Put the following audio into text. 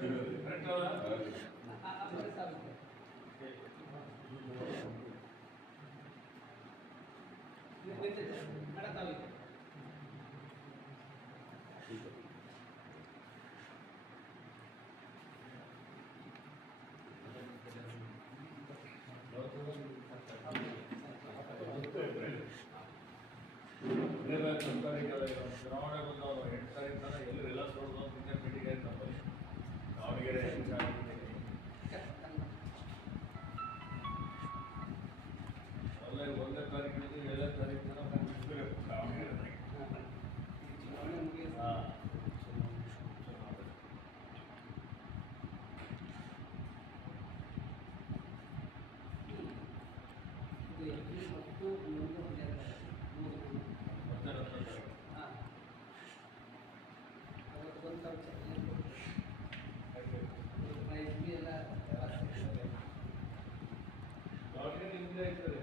Correct ಅಲ್ಲ ಚುನಾವಣೆ ಬಂದವರು 8 ತಾರೀಕು ತನಕ ಎಲ್ಲೂ ಎಲ್ಲ ಸೋಲ್ದು ಮುಂದೆ ಮೀಟಿಂಗ್ ಆಯ್ತು ನಮ್ಮಲ್ಲಿ ದಾವಣಗೆರೆ ಅಲ್ಲೇ 1ನೇ ತಾರೀಕಿನಿಂದ 7ನೇ ತಾರೀಕು ತನಕ ಮುಗಿಸ್ಬೇಕು ದಾವಣಗೆರೆ. ಹಾಂ ದಾವಣಗೆರೆ ನಿಮ್ಮದೇ ಆಗ್ತದೆ